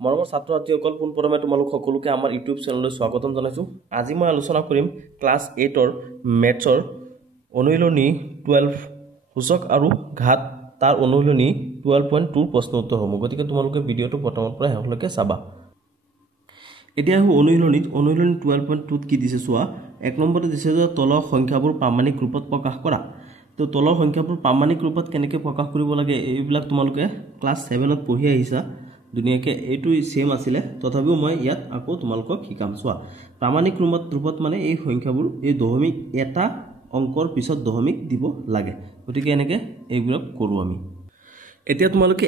মৰমৰ ছাত্ৰ ছাত্ৰীসকল পুনৰবাৰ তোমালোক সকলোকে আমাৰ ইউটিউব চেনেললৈ স্বাগতম জনাইছো। আজি মই আলোচনা কৰিম ক্লাছ 8ৰ মেথছৰ অনুশীলনী 12 সূচক আৰু ঘাত তাৰ অনুশীলনী 12.2 প্ৰশ্ন উত্তৰসমূহ। গতিকে তোমালোকে ভিডিঅটো প্ৰথমৰ পৰা শেষলৈকে চাবা। এতিয়া অনুশীলনী 12.2 কি দিছে চোৱা। এক নম্বৰতে দিছে যে তলৰ সংখ্যাবোৰ প্ৰামাণিক ৰূপত প্ৰকাশ কৰা। তো তলৰ সংখ্যাবোৰ প্ৰামাণিক ৰূপত কেনেকৈ প্ৰকাশ কৰিব লাগে এইবিলাক তোমালোকে ক্লাছ 7ত পঢ়ি আহিছা। দুনিয়াকে এইটো সেম আছিলে, তথাপিও মই ইয়াত আকৌ তোমালোকক শিকাম। চোৱা, প্ৰামাণিক ৰূপত মানে এই সংখ্যাবোৰ এই দশমিক এটা অংকৰ পিছত দশমিক দিব লাগে। গতিকে এনেকৈ এইবিলাক কৰোঁ আমি। এতিয়া তোমালোকে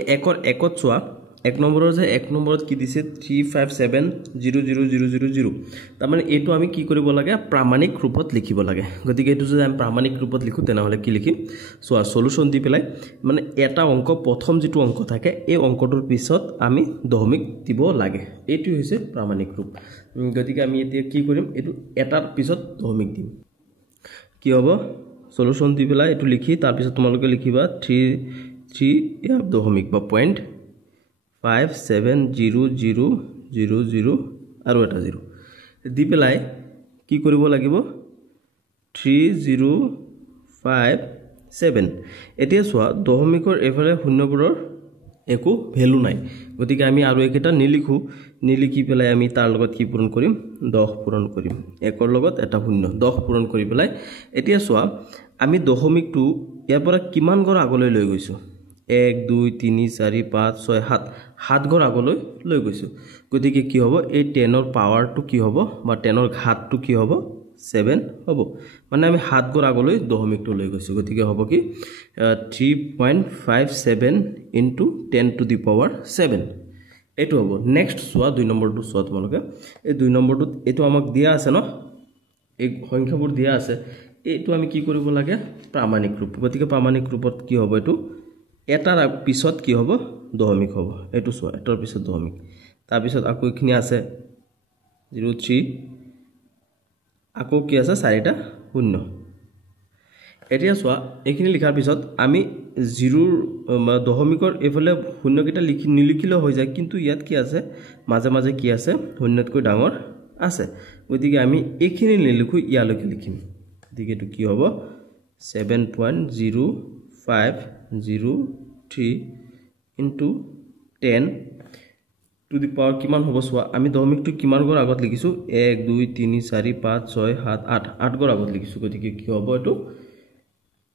একত চোৱা। এক নম্বৰৰ যে এক নম্বৰত কি দিছে 357000000। তাৰমানে এইটো আমি কি কৰিব লাগে, প্ৰামাণিক ৰূপত লিখিব লাগে। গতিকে এইটো যদি আমি প্ৰামাণিক ৰূপত লিখোঁ তেনেহ'লে কি লিখিম চোৱা, সলিউশ্যন দি পেলাই মানে এটা অংক প্ৰথম যিটো অংক থাকে এই অংকটোৰ পিছত আমি দশমিক দিব লাগে। এইটো হৈছে প্ৰামাণিক ৰূপ। গতিকে আমি এতিয়া কি কৰিম, এইটো এটাৰ পিছত দশমিক দিম। কি হ'ব, সলিউশ্যন দি পেলাই এইটো লিখি তাৰপিছত তোমালোকে লিখিবা 3 ইয়াৰ দশমিক বা 0.570000 আৰু এটা 0 দি পেলাই কি কৰিব লাগিব 3057। এতিয়া চোৱা, দশমিকৰ এইফালে শূন্যবোৰৰ একো ভেলু নাই। গতিকে আমি আৰু একেটা নিলিখি পেলাই আমি তাৰ লগত কি পূৰণ কৰিম, 10 পূৰণ কৰিম। একৰ লগত এটা শূন্য 10 পূৰণ কৰি পেলাই এতিয়া চোৱা, আমি দশমিকটো ইয়াৰ পৰা কিমান ঘৰ আগলৈ লৈ গৈছোঁ, 1 2 3 4 5 6 7 ঘৰ আগলৈ লৈ গৈছোঁ। গতিকে কি হ'ব, এই 10ৰ পাৱাৰটো কি হ'ব বা 10ৰ ঘাতটো কি হ'ব 7 হ'ব। মানে আমি 7 ঘৰ আগলৈ দশমিকটো লৈ গৈছোঁ। গতিকে হ'ব কি 3.57 × 10⁻7 এইটো হ'ব। নেক্সট চোৱা, 2 নম্বৰটো চোৱা তোমালোকে। এই 2 নম্বৰটোত এইটো আমাক দিয়া আছে ন, এই সংখ্যাবোৰ দিয়া আছে। এইটো আমি কি কৰিব লাগে, প্ৰামাণিক ৰূপ। গতিকে প্ৰামাণিক ৰূপত কি হ'ব, এইটো এটাৰ পিছত কি হ'ব দশমিক হ'ব। এইটো চোৱা, এটাৰ পিছত দশমিক। তাৰপিছত আকৌ এইখিনি আছে 03, আকৌ কি আছে 4টা শূন্য। এতিয়া চোৱা, এইখিনি লিখাৰ পিছত আমি 0ৰ দশমিকৰ এইফালে শূন্যকেইটা নিলিখিলেও হৈ যায়, কিন্তু ইয়াত কি আছে মাজে মাজে কি আছে শূন্যতকৈ ডাঙৰ আছে। গতিকে আমি এইখিনি নিলিখোঁ, ইয়ালৈকে লিখিম। গতিকে এইটো কি হ'ব 7.0503 × 10⁻ কিমান হ'ব চোৱা। আমি দশমিকটো কিমান ঘৰ আগত লিখিছোঁ, 1 2 3 4 5 6 7 8 ঘৰ আগত লিখিছোঁ। গতিকে কি হ'ব, এইটো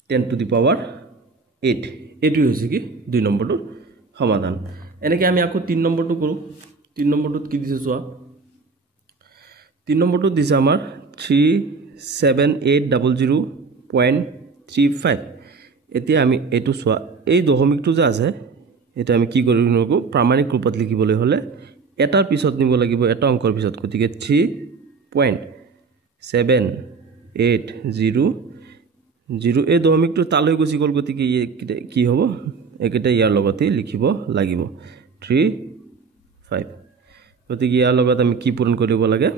10⁻8। এইটো হৈছে কি 2 নম্বৰটোৰ সমাধান। এনেকৈ আমি আকৌ 3 নম্বৰটো কৰোঁ। 3 নম্বৰটোত কি দিছে চোৱা, 3 নম্বৰটোত দিছে আমাৰ 37800.35। এতিয়া আমি এইটো চোৱা, এই দশমিকটো যে আছে এইটো আমি কি কৰিব লাগিব, প্ৰামাণিক ৰূপত লিখিবলৈ হ'লে এটাৰ পিছত নিব লাগিব, এটা অংকৰ পিছত। গতিকে 3.780 এই দশমিকটো তালৈ গুচি গ'ল। গতিকে কি হ'ব, একেটা ইয়াৰ লগতে লিখিব লাগিব 35। গতিকে ইয়াৰ লগত আমি কি পূৰণ কৰিব লাগে,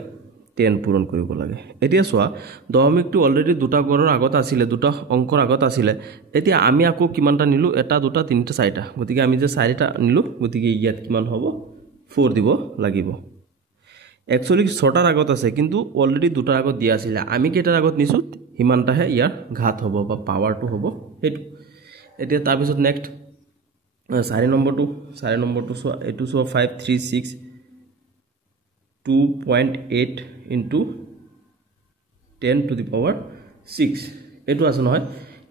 10 পূৰণ কৰিব লাগে। এতিয়া চোৱা, দশমিকটো অলৰেডি দুটা ঘৰৰ আগত আছিলে, দুটা অংকৰ আগত আছিলে। এতিয়া আমি আকৌ কিমানটা নিলোঁ, 1 2 3 4টা। গতিকে আমি যে 4টা নিলোঁ, গতিকে ইয়াত কিমান হ'ব 4 দিব লাগিব। একচুৱেলি 6টাৰ আগত আছে, কিন্তু অলৰেডি দুটাৰ আগত দিয়া আছিলে। আমি কেইটাৰ আগত নিছোঁ সিমানটাহে ইয়াৰ ঘাত হ'ব বা পাৱাৰটো হ'ব সেইটো। এতিয়া তাৰপিছত নেক্সট 4 নম্বৰটো চোৱা। এইটো চোৱা 536.2.8 × 10⁻6 এইটো আছে নহয়।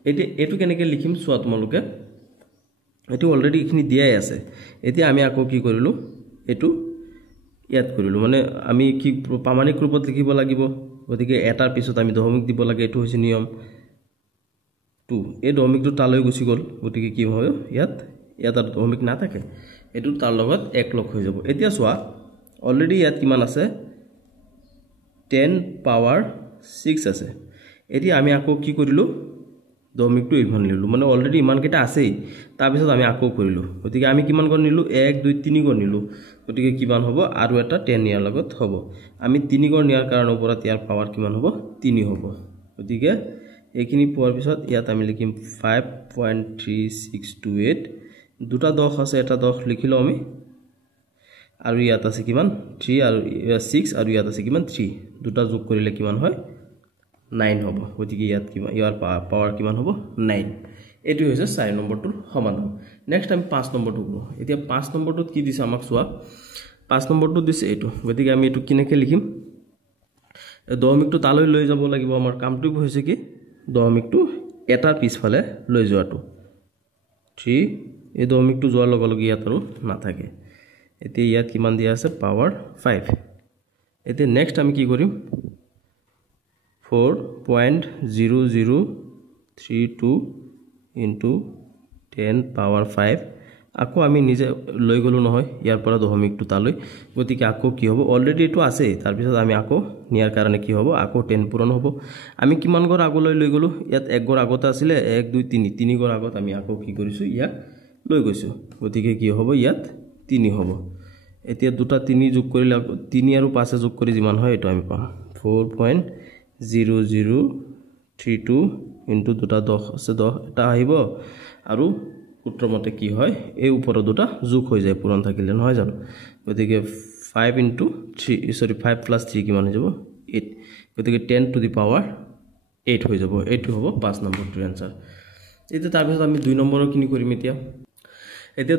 এতিয়া এইটো কেনেকৈ লিখিম চোৱা তোমালোকে, এইটো অলৰেডি এইখিনি দিয়াই আছে। এতিয়া আমি আকৌ কি কৰিলোঁ, এইটো ইয়াত কৰিলোঁ, মানে আমি কি প্ৰামাণিক ৰূপত লিখিব লাগিব। গতিকে এটাৰ পিছত আমি দশমিক দিব লাগে, এইটো হৈছে নিয়ম 2। এই দশমিকটো তালৈ গুচি গ'ল। গতিকে কি হয়, ইয়াত আৰু দশমিক নাথাকে, এইটো তাৰ লগত একলগ হৈ যাব। এতিয়া চোৱা, অলৰেডি ইয়াত কিমান আছে 10⁻6 আছে। এতিয়া আমি আকৌ কি কৰিলোঁ, দশমিকটো ইমান নিলোঁ, মানে অলৰেডি ইমানকেইটা আছেই। তাৰপিছত আমি আকৌ কৰিলোঁ। গতিকে আমি কিমান ঘৰ নিলোঁ, 1 2 3 ঘৰ নিলোঁ। গতিকে কিমান হ'ব, আৰু এটা 10 ইয়াৰ লগত হ'ব। আমি 3 ঘৰ নিয়াৰ কাৰণে ওপৰত ইয়াৰ পাৱাৰ কিমান হ'ব 3 হ'ব। গতিকে এইখিনি পোৱাৰ পিছত ইয়াত আমি লিখিম 5.3628। দুটা 10 আছে, এটা 10 লিখিলোঁ আমি। আৰু ইয়াত আছে কিমান 3 আৰু 6 আৰু ইয়াত আছে কিমান 3 দুটা যোগ কৰিলে কিমান হয় 9 হ'ব গতিকে ইয়াত কিমান ইয়াৰ পাৱাৰ কিমান হ'ব 9 এটো হৈছে 4 নম্বৰটোৰ সমাধান নেক্সট আমি 5 নম্বৰটো কৰো এতিয়া 5 নম্বৰটোত কি দিছে আমাক চোৱা 5 নম্বৰটো দিছে এটো গতিকে আমি এটো কিনেকে লিখিম দশমিকটো তালৈ লৈ যাব লাগিব আমাৰ কামটো হৈছে কি দশমিকটো এটা পিছফালে লৈ যোৱাটো 3 এই দশমিকটো যোৱাৰ লগে লগে ইয়াত আৰু নাথাকে এতিয়া ইয়াত কিমান দিয়া আছে পাৱাৰ 5 এতিয়া নেক্সট আমি কি কৰিম 4.0032 into 10 power 5 আকৌ আমি নিজে লৈ গলো নহয় ইয়াৰ পৰা দশমিকটো তালৈ গতিকে আকৌ কি হ'ব অলৰেডি এটো আছে তাৰ পিছত আমি আকৌ নিয়াৰ কাৰণে কি হ'ব আকৌ 10 পূৰণ হ'ব আমি কিমান গৰ আগলৈ লৈ গলো ইয়াত এক গৰ আগতে আছিল 1 2 3 3 গৰ আগত আমি আকৌ কি কৰিছো ইয়াক লৈ গৈছো গতিকে কি হ'ব ইয়াত 3 হ'ব এতিয়া দুটা 3 যোগ কৰিলে 3 আৰু 5 যোগ কৰি যিমান হয় এটো আমি পাম 4.0032 into দুটা 10 আছে 10 এটা আহিব আৰু সূত্ৰমতে কি হয় এই ওপৰৰ দুটা যোগ হৈ যায় পূৰণ থাকিলে নহয় জানো গতিকে 5 into 3 sorry 5 plus 3 কিমান হৈ যাব 8 গতিকে 10 to the power 8 হৈ যাব এইটো হ'ব 5 নম্বৰটোৰ आंसर এতিয়া তাৰ পিছত আমি 2 নম্বৰৰ কিনি কৰিম এতিয়া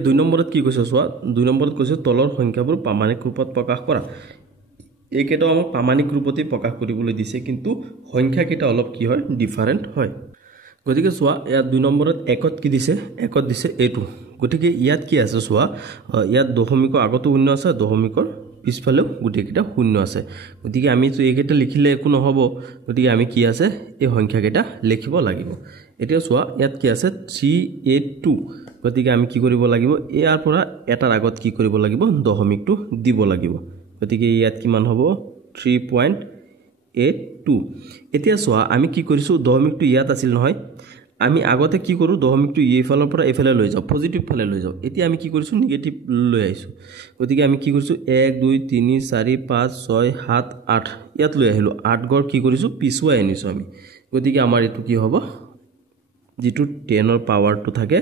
2 নম্বৰত কি কৈছে চোৱা 2 নম্বৰত কৈছে তলৰ সংখ্যাবোৰ প্ৰামাণিক ৰূপত প্ৰকাশ কৰা এইকেইটা আমাক প্ৰামাণিক ৰূপতে প্ৰকাশ কৰিবলৈ দিছে কিন্তু সংখ্যা কেইটা অলপ কি হয় ডিফাৰেন্ট হয় গতিকে চোৱা ইয়াত 2 নম্বৰত একত কি দিছে একত দিছে এটো গতিকে ইয়াত কি আছে চোৱা ইয়াত দশমিকৰ আগতো শূন্য আছে দশমিকৰ পিছফালেও গুটেকিটা শূন্য আছে গতিকে আমি তো এইকেইটা লিখিলে একো নহব গতিকে আমি কি আছে এই সংখ্যা কেইটা লিখিব লাগিব এতিয়া চোৱা ইয়াত কি আছে 382 গতিকে আমি কি কৰিব লাগিব ইয়াৰ পৰা এটাৰ আগত কি কৰিব লাগিব দশমিকটো দিব লাগিব গতিকে ইয়াত কিমান হ'ব 3.82 এতিয়া চোৱা আমি কি কৰিছো দশমিকটো ইয়াত আছিল নহয় আমি আগতে কি কৰো দশমিকটো এইফালৰ পৰা এইফালে লৈ যাও পজিটিভ ফালে লৈ যাও এতিয়া আমি কি কৰিছো নেগেটিভ লৈ আইছো গতিকে আমি কি কৰিছো 1 2 3 4 5 6 7 8 ইয়াত লৈ আহিলো 8 গৰ কি কৰিছো পিছুৱাই আনিছো আমি গতিকে আমাৰ এটো কি হ'ব যেটো 10 ৰ পাৱাৰটো থাকে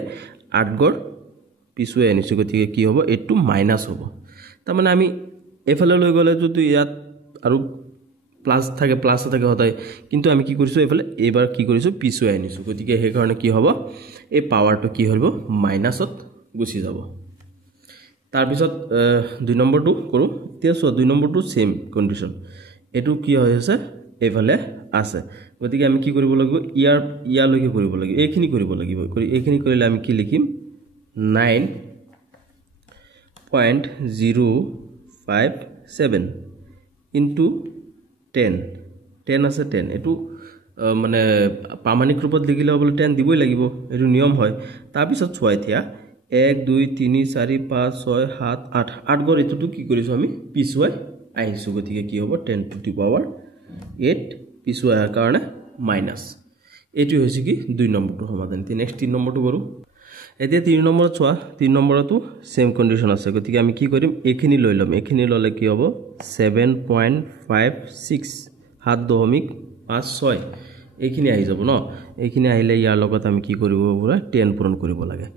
8 গৰ পিছুৱাই আনিছো গতিকে কি হ'ব এটো মাইনাস হ'ব তাৰ মানে আমি এফালে লৈ গলে যদি ইয়াত আৰু প্লাস থাকে হতাই কিন্তু আমি কি কৰিছো এফালে এবাৰ কি কৰিছো পিছুৱাই আনিছো গতিকে হে কাৰণে কি হ'ব এই পাৱাৰটো কি হ'ব মাইনাসত গুছি যাব তাৰ পিছত 2 নম্বৰটো কৰো এতিয়া চোৱা 2 নম্বৰটো সেম কন্ডিশন এটো কি হৈ আছে এফালে আছে গতিকে আমি কি কৰিব লাগিব ইয়ালৈকে কৰিব লাগিব এইখিনি কৰিব লাগিব এইখিনি কৰিলে আমি কি লিখিম 9.057 into 10 আছে 10 এটো মানে প্ৰামাণিক ৰূপত লিখিলে হ'ব 10 দিবই লাগিব এটো নিয়ম হয় তাৰ পিছত চোৱা এতিয়া 1 2 3 4 5 6 7 8 8 গৰ এটো কি কৰিছো আমি পিছুৱাই আহিছো গতিকে কি হ'ব 10 to the power 8 পিছুৱাৰ কাৰণে মাইনাস এটো হৈছে কি 2 নম্বৰটো সমাধান তি নেক্সট 3 নম্বৰটো কৰো এতিয়া 3 নম্বৰত চোৱা 3 নম্বৰতো সেম কন্ডিশন আছে গতিকে আমি কি কৰিম এখিনি লৈ লম এখিনি ললে কি হ'ব 7.56 7.56 এখিনি আহি যাব ন এখিনি আহিলে ইয়াৰ লগত আমি কি কৰিব পুৰা 10 পূৰণ কৰিব লাগে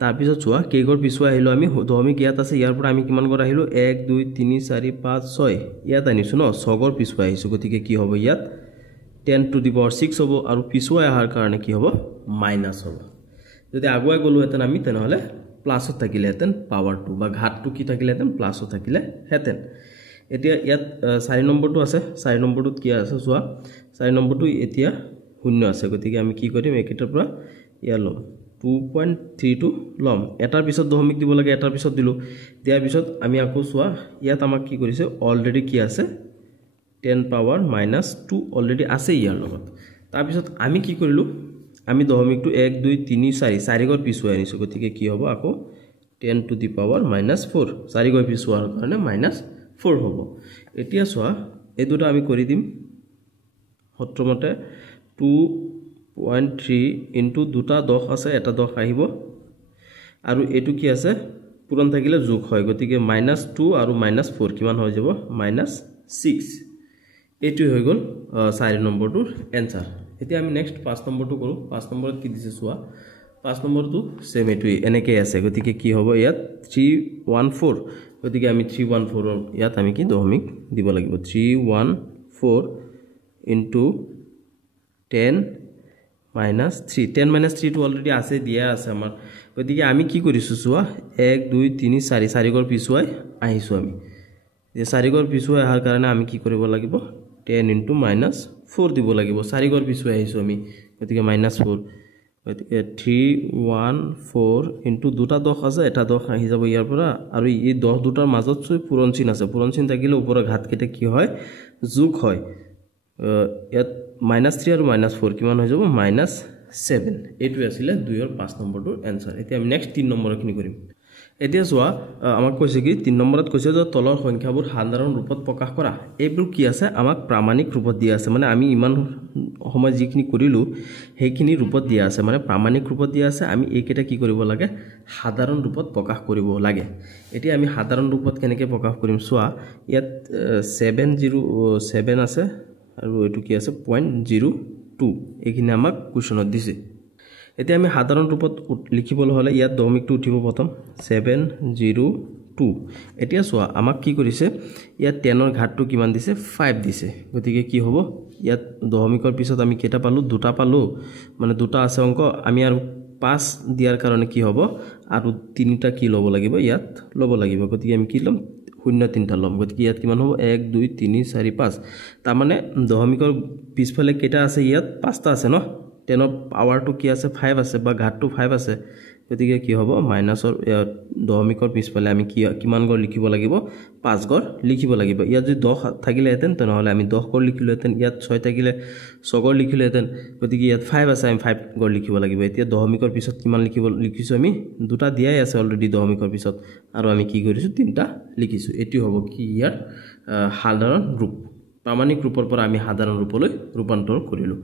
তাৰ পিছত চোৱা কেগৰ পিছুৱা আহিলো আমি দশমিক ইয়াত আছে ইয়াৰ পৰা আমি কিমান গৰ আহিলো 1 2 3 4 5 6 ইয়াত আনিছো ন 6 গৰ পিছুৱা আহিছো গতিকে কি হ'ব ইয়াত 10 to the power 6 হ'ব আৰু পিছুৱা আহাৰ কাৰণে কি হ'ব মাইনাস হ'ব যদি আগুৱাই গলো হেতেন আমি তেনেহলে প্লাসত থাকিলে হেতেন পাৱাৰটো বা ঘাতটো কি থাকিলে হেতেন প্লাসত থাকিলে হেতেন এতিয়া ইয়াত 4 নম্বৰটো আছে 4 নম্বৰটোত কি আছে চোৱা 4 নম্বৰটো এতিয়া শূন্য আছে গতিকে আমি কি কৰিম একেটাৰ পৰা ইয়া লম 2.32 লম এটাৰ পিছত দশমিক দিব লাগে এটাৰ পিছত দিলো দিয়াৰ পিছত আমি আকৌ চোৱা ইয়াত আমাক কি কৰিছে অলৰেডি কি আছে 10 power -2 অলৰেডি আছে ইয়াৰ লগত তাৰ পিছত আমি কি কৰিলো আমি দশমিকটো 1 2 3 4 4 গৰ পিছুৱাই আনিছো গতিকে কি হ'ব আকৌ 10 to the power -4 4 গৰ পিছুৱাৰ কাৰণে -4 হ'ব এতিয়া চোৱা এই দুটা আমি কৰি দিম সূত্ৰমতে 2.3 into দুটা 10 আছে এটা 10 আহিব আৰু এটো কি আছে পূৰণ থাকিলে যোগ হয় গতিকে -2 আৰু -4 কিমান হৈ যাব -6 এটো হৈ গল 4 নম্বৰটোৰ आंसर এতিয়া আমি নেক্সট 5 নম্বৰটো কৰো 5 নম্বৰত কি দিছে চোৱা 5 নম্বৰটো সেম এটো এনেকৈ আছে গতিকে কি হ'ব ইয়াত 314 গতিকে আমি 314 ইয়াত আমি কি দশমিক দিব লাগিব 314 into 10 minus 3 10 minus 3 to already আছে দিয়া আছে আমাৰ গতিকে আমি কি কৰিছো চোৱা 1 2 3 4 4 গৰ পিছুৱাই আহিছো আমি যে 4 গৰ পিছুৱাই আহাৰ কাৰণে আমি কি কৰিব লাগিব 10 into minus 4 দিব লাগিব 4 গৰ পিছুৱাই আহিছো আমি গতিকে minus 4 গতিকে 314 into দুটা 10 আছে এটা 10 আহি যাব ইয়াৰ পৰা আৰু এই 10 দুটাৰ মাজত পূৰণ চিন আছে পূৰণ চিন থাকিলে ওপৰৰ ঘাত কেটা কি হয় যোগ হয় ইয়াত -3 আৰু -4 কিমান হৈ যাব -7 এটো আছিল 2 আৰু 5 নম্বৰটোৰ आंसर এতিয়া আমি নেক্সট 3 নম্বৰখিনি কৰিম এতিয়া যোৱা আমাক কৈছে কি 3 নম্বৰত কৈছে যে তলৰ সংখ্যাবোৰ সাধাৰণ ৰূপত প্ৰকাশ কৰা এইবোৰ কি আছে আমাক প্ৰামাণিক ৰূপত দিয়া আছে মানে আমি ইমান সময় যিখিনি কৰিলো সেইখিনি ৰূপত দিয়া আছে মানে প্ৰামাণিক ৰূপত দিয়া আছে আমি এইকেটা কি কৰিব লাগে সাধাৰণ ৰূপত প্ৰকাশ কৰিব লাগে এতিয়া আমি সাধাৰণ ৰূপত কেনেকৈ প্ৰকাশ কৰিম চোৱা ইয়াত 707 আছে আৰু এটো কি আছে 0.02 এইখিনি আমাক কোৱেশ্যনত দিছে এতিয়া আমি সাধাৰণ ৰূপত লিখিবলৈ হলে ইয়াত দশমিকটো উঠিব প্ৰথম 702 এতিয়া চোৱা আমাক কি কৰিছে ইয়াত 10 ৰ ঘাতটো কিমান দিছে 5 দিছে গতিকে কি হ'ব ইয়াত দশমিকৰ পিছত আমি কেটা পালো দুটা পালো মানে দুটা আছে অংক আমি আৰু 5 দিয়াৰ কাৰণে কি হ'ব আৰু তিনিটা কি ল'ব লাগিব ইয়াত ল'ব লাগিব গতিকে আমি কি ল'ম 0 লম গতিকে ইয়াত কিমান হ'ব 1 2 3 4 5 তাৰ মানে দশমিকৰ পিছফালে কেটা আছে ইয়াত পাঁচটা আছে ন 10 ৰ পাৱাৰটো কি আছে 5 আছে বা ঘাতটো 5 আছে গতিকে কি হ'ব মাইনাসৰ দশমিকৰ পিছফালে আমি কিমান গড় লিখিব লাগিব 5 গড় লিখিব লাগিব ইয়াত যদি 10 থাকিলে হেতেন তেনেহলে আমি 10 গড় লিখিলো হেতেন ইয়াত 6 থাকিলে 6 গড় লিখিলো হেতেন গতিকে ইয়াত 5 আছে আমি 5 গড় লিখিব লাগিব এতিয়া দশমিকৰ পিছত কিমান লিখিছো আমি দুটা দিয়াই আছে অলৰেডি দশমিকৰ পিছত আৰু আমি কি কৰিছো তিনটা লিখিছো এটি হ'ব কি ইয়াৰ সাধাৰণ ৰূপ প্ৰামাণিক ৰূপৰ পৰা আমি সাধাৰণ ৰূপলৈ ৰূপান্তৰ কৰিলো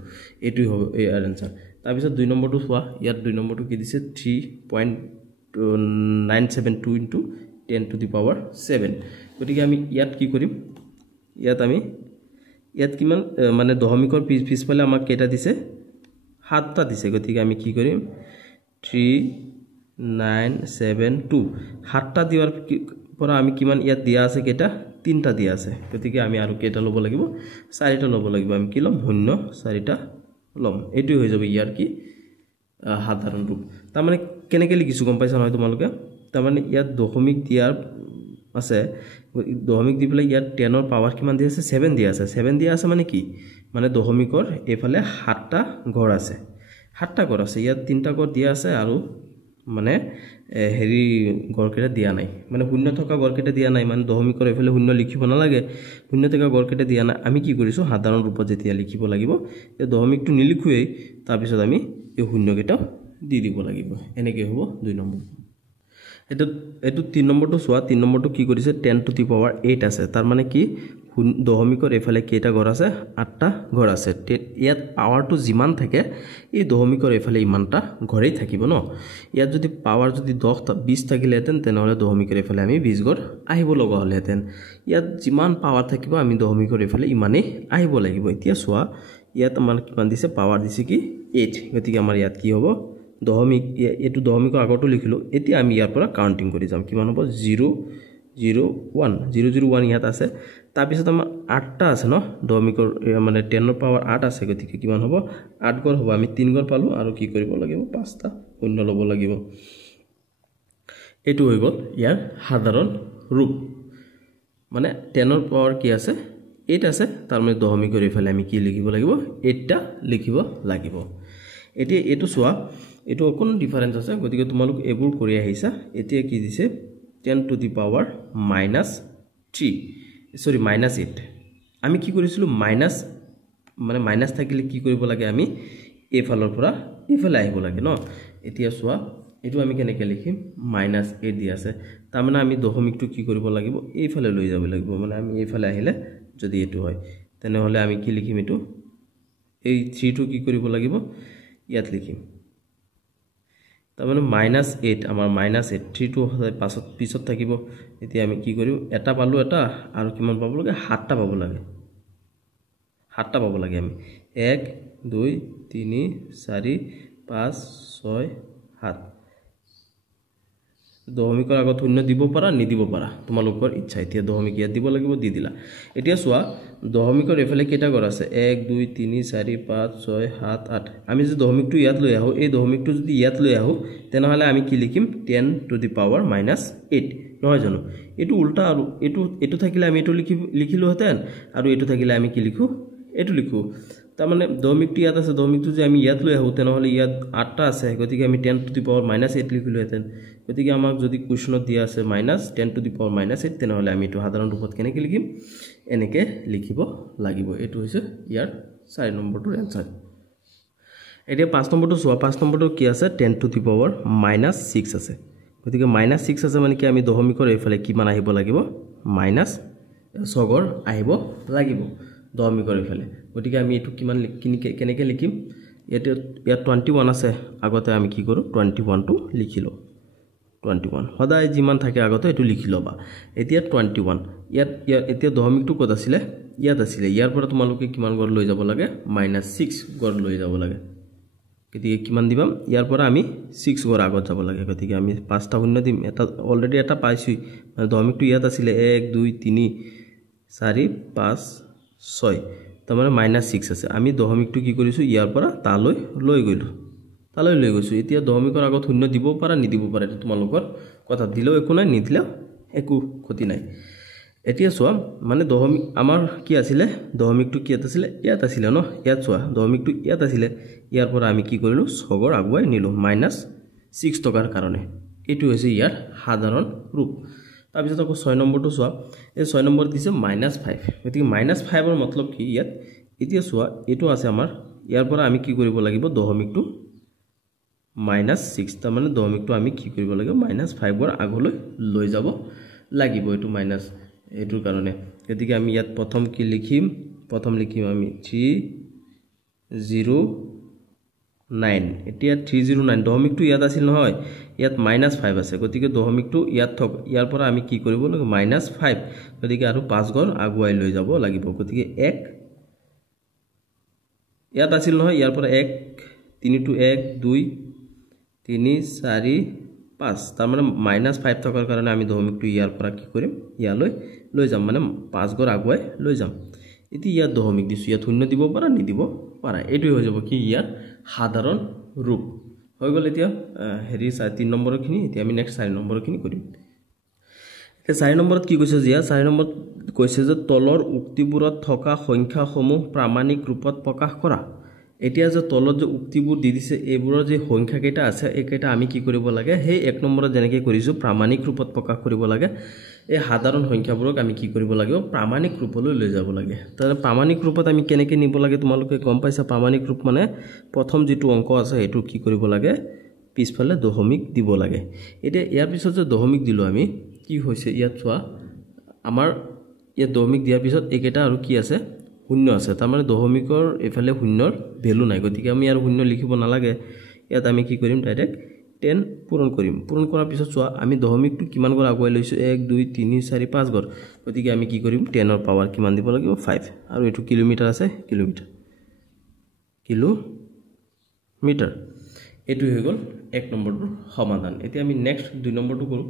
এটি হ'ব ইয়াৰ आंसर তাৰ পিছত 2 নম্বৰটো চোৱা ইয়াত 2 নম্বৰটো কি দিছে 3.972 into 10 to the power 7 গতিকে আমি ইয়াত কি কৰিম ইয়াত কিমান মানে দশমিকৰ পিছফালে আমাক কেটা দিছে 7টা দিছে গতিকে আমি কি কৰিম 3972 7টা দিয়াৰ পৰা আমি কিমান ইয়াত দিয়া আছে কেটা 3টা দিয়া আছে গতিকে আমি আৰু কেটা ল'ব লাগিব 4টা ল'ব লাগিব আমি কি ল'ম 0 4টা লম এটো হৈ যাব ইয়াৰ কি সাধাৰণ ৰূপ তাৰ মানে কেনেকৈ লিখিছো গম পাইছা নহয় তোমালোকে তাৰ মানে ইয়াত দশমিক দিয়াৰ আছে দশমিক দি পেলাই ইয়াত 10 ৰ পাৱাৰ কিমান দি আছে 7 দিয়া আছে মানে কি মানে দশমিকৰ এফালে 7টা ঘৰ আছে 7টা ঘৰ আছে ইয়াত 3টা ঘৰ দিয়া আছে আৰু মানে হেৰি গড়কেটা দিয়া নাই মানে শূন্য থকা গড়কেটা দিয়া নাই মানে দশমিকৰ এফালে শূন্য লিখিব নালাগে শূন্য থকা গড়কেটা দিয়া নাই আমি কি কৰিছো সাধাৰণ ৰূপত যেতিয়া লিখিব লাগিব এই দশমিকটো নিলিখুৱেই তাৰ পিছত আমি এই শূন্যকেটা দি দিব লাগিব এনেকৈ হ'ব 2 নম্বৰ এটো 3 নম্বৰটো চোৱা 3 নম্বৰটো কি কৰিছে 10 to the power 8 আছে তাৰ মানে কি দশমিকৰ এফালে কেটা ঘৰ আছে 8টা ঘৰ আছে ইয়াত পাৱাৰটো যিমান থাকে এই দশমিকৰ এফালে ইমানটা ঘৰেই থাকিব ন ইয়াত যদি পাৱাৰ যদি 20 থাকিলে হেতেন তেনেহলে দশমিকৰ এফালে আমি 20 ঘৰ আহিব লগা হলে হেতেন ইয়াত যিমান পাৱাৰ থাকিব আমি দশমিকৰ এফালে ইমানেই আহিব লাগিব এতিয়া চোৱা ইয়াত আমাৰ কিমান দিছে পাৱাৰ দিছে কি 8 গতিকে আমাৰ ইয়াত কি হ'ব দশমিক এটো দশমিকৰ আগটো লিখিলো এতিয়া আমি ইয়াৰ পৰা কাউন্টিং কৰি যাম কিমান হ'ব 001 ইয়াত আছে তাৰ পিছত আমাৰ 8টা আছে ন দশমিকৰ মানে 10 ৰ পাৱাৰ 8 আছে গতিকে কিমান হ'ব 8 গড় হ'ব আমি 3 গড় পালো আৰু কি কৰিব লাগিব 5টা শূন্য ল'ব লাগিব এটো হৈ গল ইয়াৰ সাধাৰণ ৰূপ মানে 10 ৰ পাৱাৰ কি আছে 8 আছে তাৰ মানে দশমিকৰ এফালে আমি কি লিখিব লাগিব 8টা লিখিব লাগিব এতিয়া এটো চোৱা এটো কোন ডিফাৰেন্স আছে গতিকে তোমালোক এবোৰ কৰি আহিছা এতিয়া কি দিছে 10 to the power -8 আমি কি কৰিছিলো মাইনাস মানে মাইনাস থাকিলে কি কৰিব লাগে আমি এফালৰ পৰা এফালে আহিব লাগে ন এতিয়া চোৱা এটো আমি কেনেকৈ লিখিম -8 দি আছে তাৰ মানে আমি দশমিকটো কি কৰিব লাগিব এফালে লৈ যাব লাগিব মানে আমি এফালে আহিলে যদি এটো হয় তেনেহলে আমি কি লিখিম এটো এই 3 টো কি কৰিব লাগিব ইয়াত লিখিম তাৰ মানে -8 আমাৰ -8 3 টো পাছত পিছত থাকিব এতিয়া আমি কি কৰিম এটা পালো এটা আৰু কিমান পাব লাগে 7টা পাব লাগে 7টা পাব লাগে আমি 1 2 3 4 5 6 7 দশমিকৰ আগত শূন্য দিব পাৰা নিদিব পাৰা তোমালোকৰ ইচ্ছা এতিয়া দশমিক ইয়াত দিব লাগিব দি দিলা এতিয়া চোৱা দশমিকৰ এফালে কেইটা ঘৰ আছে 1 2 3 4 5 6 7 8 আমি যে দশমিকটো ইয়াত লৈ আহো এই দশমিকটো যদি ইয়াত লৈ আহো তেনেহলে আমি কি লিখিম 10 টু দি পাৱাৰ -8 নহয় জানো এটো উল্টা আৰু এটো থাকিলে আমি এটো লিখিলো হেতেন আৰু এটো থাকিলে আমি কি লিখো এটো লিখো তাৰ মানে দশমিকটো ইয়াত আছে দশমিকটো যে আমি ইয়াত লৈ আহো তেনেহলে ইয়াত 8টা আছে গতিকে আমি 10 টু দি পাৱাৰ -8 লিখিলো হেতেন গতিকে আমাক যদি কোৱেশ্যনত দিয়া আছে -10 টু দি পাৱাৰ -8 তেনেহলে আমি এটো সাধাৰণ ৰূপত কেনেকৈ লিখিম এনেকে লিখিব লাগিব এটো হৈছে ইয়াৰ 4 নম্বৰটোৰ এনসাৰ এতিয়া 5 নম্বৰটো চোৱা 5 নম্বৰটো কি আছে 10 টু দি পাৱাৰ -6 আছে গতিকে -6 আছে মানে কি আমি দশমিকৰ এফালে কিমান আহিব লাগিব -6 আহিব লাগিব দশমিকৰ এফালে গতিকে আমি এটো কিমান কেনেকৈ লিখিম ইয়াত 21 আছে আগতে আমি কি কৰো 21 টো লিখিলো 21 সদায় যিমান থাকে আগতে এটো লিখি লবা এতিয়া 21 ইয়াত এতিয়া দশমিকটো কত আছিল ইয়াত আছিল ইয়াৰ পৰা তোমালোকে কিমান গড় লৈ যাব লাগে -6 গড় লৈ যাব লাগে গতিকে কিমান দিবাম ইয়াৰ পৰা আমি 6 গড় আগত যাব লাগে গতিকে আমি 5টা শূন্য দিম এটা অলৰেডি এটা পাইছো মানে দশমিকটো ইয়াত আছিল 1 2 3 4 5 6 তাৰ মানে -6 আছে আমি দশমিকটো কি কৰিছো ইয়াৰ পৰা তালৈ লৈ গলো তালৈ লৈ গৈছো এতিয়া দশমিকৰ আগত শূন্য দিব পাৰা নিদিব পাৰা এটা তোমালোকৰ কথা দিলেও একো নাই নিদিলেও একো ক্ষতি নাই এতিয়া চোৱা মানে দশমিক আমাৰ কি আছিল দশমিকটো কি আছিল ইয়াত আছিল ন ইয়াত চোৱা দশমিকটো ইয়াত আছিল ইয়াৰ পৰা আমি কি কৰিলো 6 গড় আগুৱাই নিলো -6 টকাৰ কাৰণে এটো হৈছে ইয়াৰ সাধাৰণ ৰূপ তাৰ পিছত আকৌ 6 নম্বৰটো চোৱা এই 6 নম্বৰ দিছে -5 গতিকে -5 ৰ মতলব কি ইয়াত এতিয়া চোৱা এটো আছে আমাৰ ইয়াৰ পৰা আমি কি কৰিব লাগিব দশমিকটো -6 তাৰ মানে দশমিকটো আমি কি কৰিব লাগিব -5 গড় আগলৈ লৈ যাব লাগিব এটো মাইনাস এটোৰ কাৰণে গতিকে আমি ইয়াত প্ৰথম কি লিখিম আমি 309 এতিয়া 309 দশমিকটো ইয়াত আছিল নহয় ইয়াত -5 আছে গতিকে দশমিকটো ইয়াত থক ইয়াৰ পৰা আমি কি কৰিব লাগিব -5 গতিকে আৰু 5 গড় আগুৱাই লৈ যাব লাগিব গতিকে 1 ইয়াত আছিল নহয় ইয়াৰ পৰা 1 3 টু 1 2 3 4 5 তাৰ মানে -5 থকাৰ কাৰণে আমি দশমিকটো ইয়াৰ পৰা কি কৰিম ইয়ালৈ লৈ যাম মানে 5 গড় আগুৱাই লৈ যাম এতিয়া ইয়াত দশমিক দিছো ইয়াত শূন্য দিব পাৰা নিদিব পাৰা এটো হৈ যাব কি ইয়াৰ সাধাৰণ ৰূপ হৈ গল এতিয়া হেৰি 3 নম্বৰখিনি এতিয়া আমি নেক্সট 4 নম্বৰখিনি কৰিম এতিয়া 4 নম্বৰত কি কৈছে জিয়া 4 নম্বৰত কৈছে যে তলৰ উক্তিবোৰত থকা সংখ্যাসমূহ প্ৰামাণিক ৰূপত প্ৰকাশ কৰা এতিয়া যে তলত যে উক্তিবোৰ দি দিছে এইবোৰৰ যে সংখ্যা কেইটা আছে এইকেইটা আমি কি কৰিব লাগে সেই 1 নম্বৰত যেনেকৈ কৰিছো প্ৰামাণিক ৰূপত প্ৰকাশ কৰিব লাগে এই সাধাৰণ সংখ্যাবোৰক আমি কি কৰিব লাগিব প্ৰামাণিক ৰূপলৈ লৈ যাব লাগে তাৰ প্ৰামাণিক ৰূপত আমি কেনেকৈ নিব লাগে তোমালোকে গম পাইছা প্ৰামাণিক ৰূপ মানে প্ৰথম যেটো অংক আছে এটো কি কৰিব লাগে পিছফালে দশমিক দিব লাগে এতিয়া ইয়াৰ পিছত যে দশমিক দিলো আমি কি হৈছে ইয়াত চোৱা আমাৰ ইয়াত দশমিক দিয়াৰ পিছত একেটা আৰু কি আছে শূন্য আছে তাৰ মানে দশমিকৰ এফালে শূন্যৰ ভ্যালু নাই গতিকে আমি আৰু শূন্য লিখিব নালাগে ইয়াত আমি কি কৰিম ডাইৰেক্ট 10 পূৰণ কৰিম পূৰণ কৰাৰ পিছত চোৱা আমি দশমিকটো কিমান গড় আগুৱাই লৈছো 1 2 3 4 5 গড় গতিকে আমি কি কৰিম 10 ৰ পাৱাৰ কিমান দিব লাগিব 5 আৰু এটো কিলোমিটাৰ আছে কিলোমিটাৰ এটো হৈ গল 1 নম্বৰটোৰ সমাধান এতিয়া আমি নেক্সট 2 নম্বৰটো কৰো